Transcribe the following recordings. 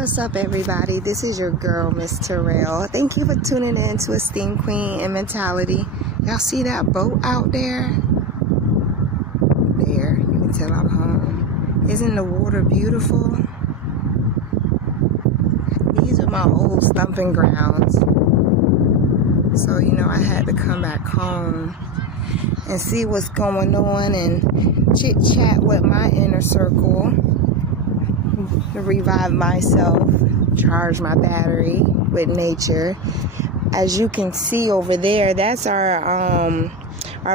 What's up, everybody? This is your girl, Miss Terrell. Thank you for tuning in to Esteemed Queen Mentality. Y'all see that boat out there? There, you can tell I'm home. Isn't the water beautiful? These are my old stomping grounds. So, I had to come back home and see what's going on and chit-chat with my inner circle. To revive myself, charge my battery with nature. As you can see over there, that's our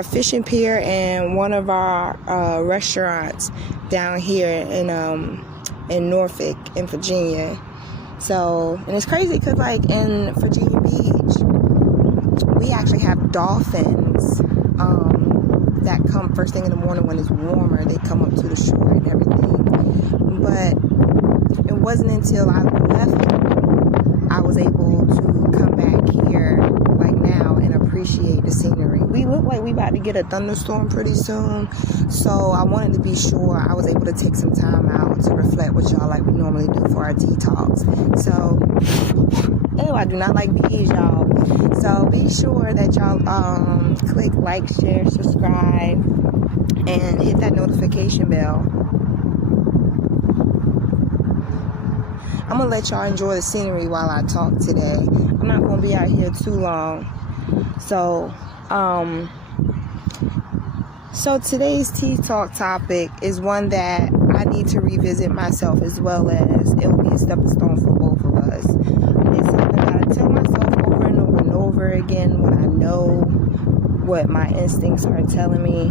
fishing pier and one of our restaurants down here in Norfolk, in Virginia. So, and it's crazy because like in Virginia Beach, we actually have dolphins that come first thing in the morning when it's warmer. They come up to the shore and everything. But it wasn't until I left I was able to come back here like now and appreciate the scenery. We look like we about to get a thunderstorm pretty soon, so I wanted to be sure I was able to take some time out to reflect with y'all like we normally do for our detox. So, I do not like bees, y'all. So be sure that y'all click like, share, subscribe, and hit that notification bell. I'm going to let y'all enjoy the scenery while I talk today. I'm not going to be out here too long. So today's Tea Talk topic is one that I need to revisit myself, as well as it will be a stepping stone for both of us. It's something that I tell myself over and over and over again when I know what my instincts are telling me,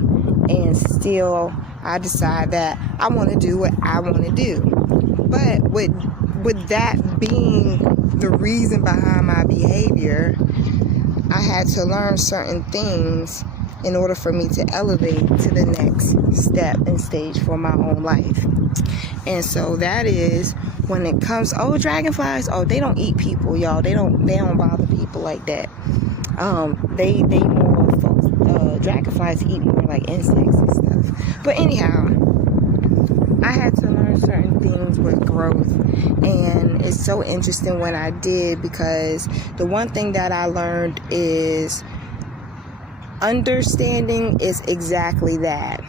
and still I decide that I want to do what I want to do. But with that being the reason behind my behavior, I had to learn certain things in order for me to elevate to the next step and stage for my own life. And so that is when it comes, dragonflies, they don't eat people, y'all. They don't bother people like that. They more folks, dragonflies eat more like insects and stuff. But anyhow, I had to learn certain things with growth, and it's so interesting when I did, because the one thing that I learned is understanding is exactly that.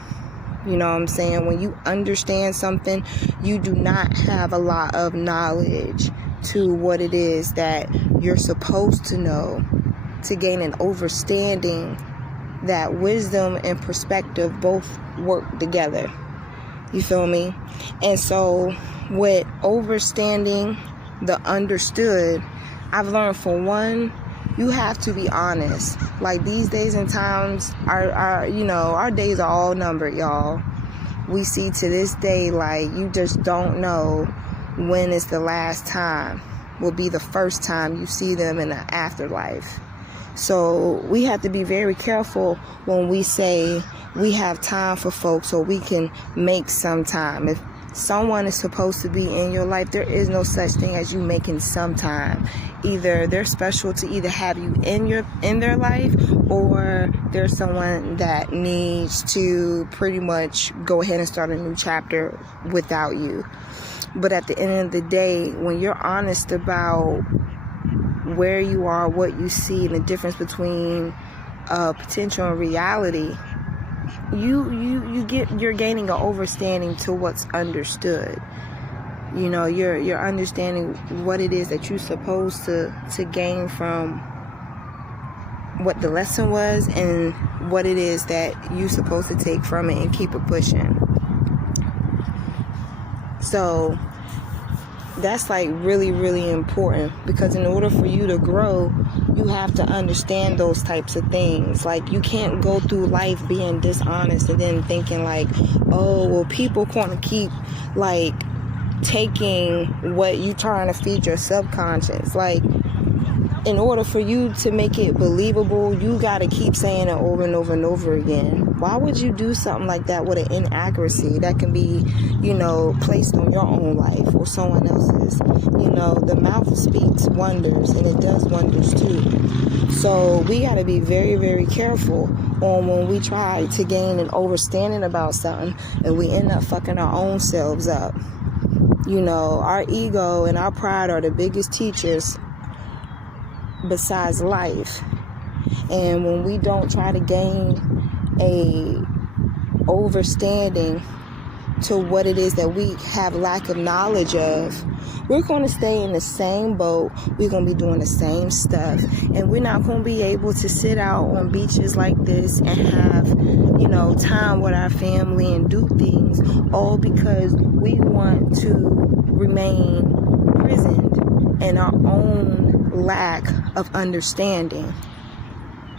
You know what I'm saying? When you understand something, you do not have a lot of knowledge to what it is that you're supposed to know to gain an understanding that wisdom and perspective both work together. You feel me? And so with understanding the understood, I've learned, for one, you have to be honest. Like these days and times, our days are all numbered, y'all. We see to this day, like, you just don't know when is the last time will be the first time you see them in the afterlife. So we have to be very careful when we say we have time for folks, or we can make some time. If someone is supposed to be in your life, there is no such thing as you making some time. Either they're special to either have you in their life, or there's someone that needs to pretty much go ahead and start a new chapter without you. But at the end of the day, when you're honest about where you are, what you see, and the difference between potential and reality, you're gaining an understanding to what's understood. You're understanding what it is that you're supposed to gain from what the lesson was, and what it is that you're supposed to take from it and keep it pushing. So that's like really, really important, because in order for you to grow, you have to understand those types of things. Like, you can't go through life being dishonest and then thinking like, people want to keep like taking what you trying to feed your subconscious. Like, in order for you to make it believable, you got to keep saying it over and over and over again. Why would you do something like that with an inaccuracy that can be, placed on your own life or someone else's? The mouth speaks wonders, and it does wonders too. So we got to be very, very careful on when we try to gain an understanding about something and we end up fucking our own selves up. You know, our ego and our pride are the biggest teachers besides life. And when we don't try to gain a overstanding to what it is that we have lack of knowledge of, we're going to stay in the same boat. We're going to be doing the same stuff. And we're not going to be able to sit out on beaches like this and have, you know, time with our family and do things, all because we want to remain prisoned in our own lack of understanding.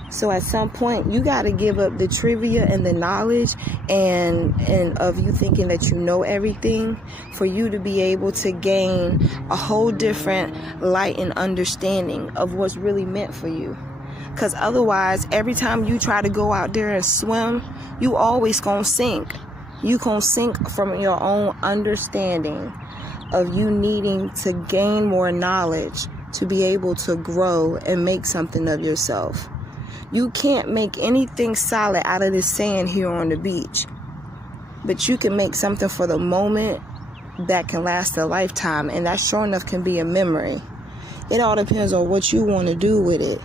So at some point, you got to give up the trivia and the knowledge and of you thinking that you know everything, for you to be able to gain a whole different light and understanding of what's really meant for you. Because otherwise, every time you try to go out there and swim, you always gonna sink. You gonna sink from your own understanding of you needing to gain more knowledge to be able to grow and make something of yourself. You can't make anything solid out of this sand here on the beach, but you can make something for the moment that can last a lifetime, and that sure enough can be a memory. It all depends on what you want to do with it.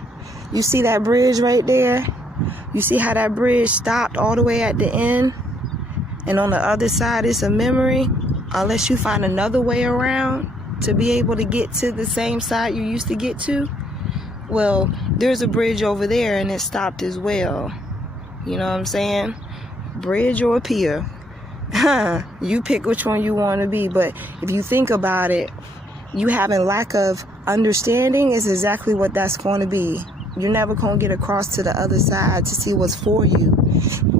You see that bridge right there? You see how that bridge stopped all the way at the end, and on the other side it's a memory, unless you find another way around to be able to get to the same side you used to get to. Well, there's a bridge over there and it stopped as well. You know what I'm saying? Bridge or a pier. You pick which one you want to be. But if you think about it, you having lack of understanding is exactly what that's going to be. You're never going to get across to the other side to see what's for you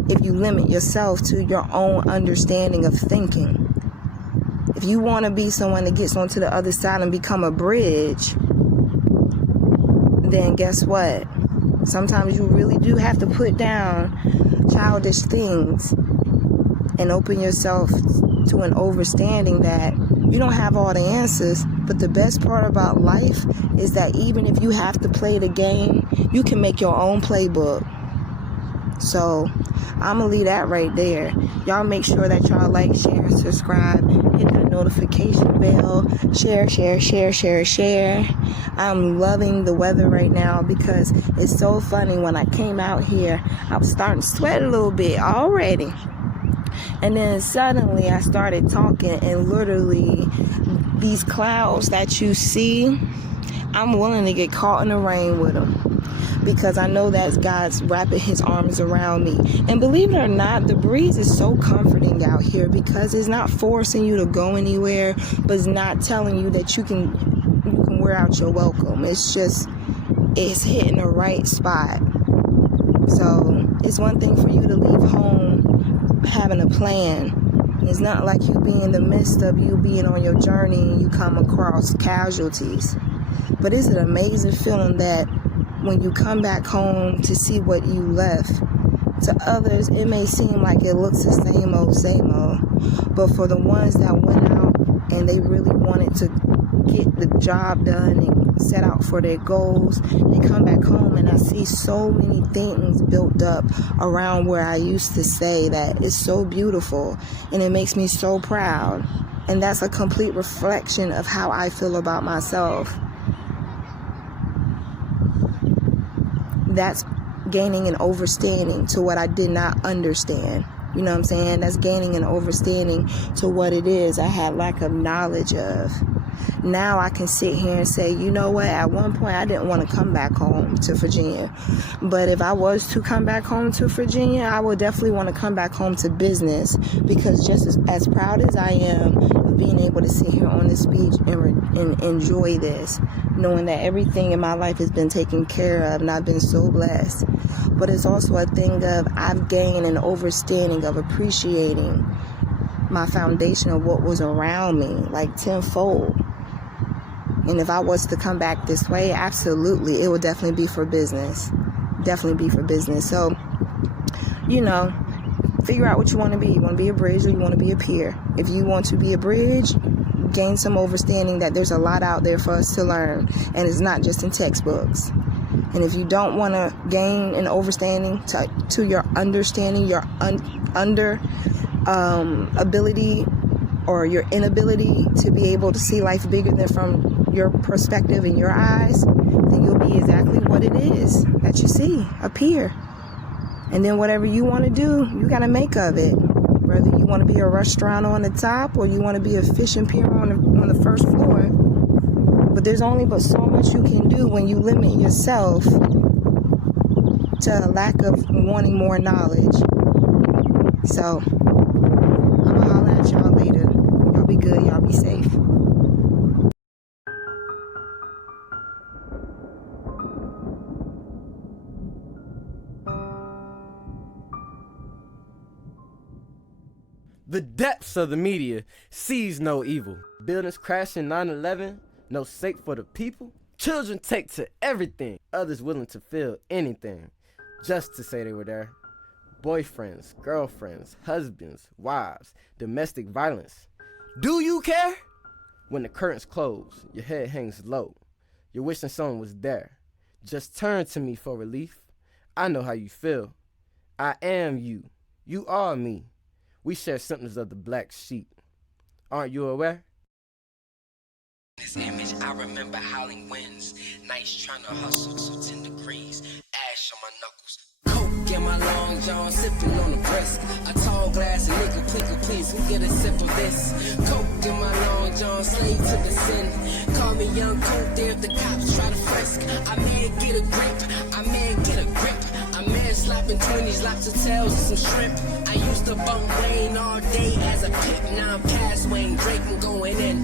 if you limit yourself to your own understanding of thinking. If you want to be someone that gets onto the other side and become a bridge, then guess what? Sometimes you really do have to put down childish things and open yourself to an overstanding that you don't have all the answers. But the best part about life is that even if you have to play the game, you can make your own playbook. So I'm going to leave that right there. Y'all make sure that y'all like, share, subscribe, hit that notification bell, share. I'm loving the weather right now because it's so funny. When I came out here, I was starting to sweat a little bit already. And then suddenly I started talking, and literally these clouds that you see, I'm willing to get caught in the rain with them. Because I know that God's wrapping his arms around me. And believe it or not, the breeze is so comforting out here because it's not forcing you to go anywhere, but it's not telling you that you can wear out your welcome. It's hitting the right spot. So it's one thing for you to leave home having a plan. It's not like you be in the midst of you being on your journey and you come across casualties. But it's an amazing feeling that when you come back home to see what you left. To others, it may seem like it looks the same old. But for the ones that went out and they really wanted to get the job done and set out for their goals, they come back home and I see so many things built up around where I used to say that it's so beautiful, and it makes me so proud. And that's a complete reflection of how I feel about myself. That's gaining an overstanding to what I did not understand. You know what I'm saying? That's gaining an overstanding to what it is I had lack of knowledge of. Now I can sit here and say, you know what? At one point, I didn't want to come back home to Virginia. But if I was to come back home to Virginia, I would definitely want to come back home to business. Because just as proud as I am of being able to sit here on this beach and enjoy this, knowing that everything in my life has been taken care of and I've been so blessed. But it's also a thing of I've gained an overstanding of appreciating my foundation of what was around me, like tenfold. And if I was to come back this way, absolutely, it would definitely be for business. Definitely be for business. So, figure out what you want to be. You want to be a bridge or you want to be a pier. If you want to be a bridge, gain some overstanding that there's a lot out there for us to learn. And it's not just in textbooks. And if you don't want to gain an overstanding to your understanding, your ability or your inability to be able to see life bigger than from your perspective and your eyes, then you'll be exactly what it is that you see appear. And then whatever you want to do, you got to make of it. Whether you want to be a restaurant on the top or you want to be a fishing pier on the first floor. But there's only but so much you can do when you limit yourself to a lack of wanting more knowledge. So, I'm going to holler at y'all later. Y'all be good. Y'all be safe. The depths of the media sees no evil. Buildings crashing 9/11, no sake for the people. Children take to everything. Others willing to feel anything just to say they were there. Boyfriends, girlfriends, husbands, wives, domestic violence. Do you care? When the curtains close, your head hangs low. You're wishing someone was there. Just turn to me for relief. I know how you feel. I am you. You are me. We share symptoms of the black sheep. Aren't you aware? This image, I remember howling winds, nights trying to hustle to 10 degrees, ash on my knuckles. Coke in my long john, sipping on the brisk. A tall glass of liquor, please, who get a sip of this? Coke in my long john, slave to the sin. Call me young coke there if the cops try to frisk. I may get a grip, I may get a grip. I may slapping 20s, lobster tails and some shrimp. I used to bump Wayne all day as a pimp, now I'm past Wayne, Drake, I'm going in.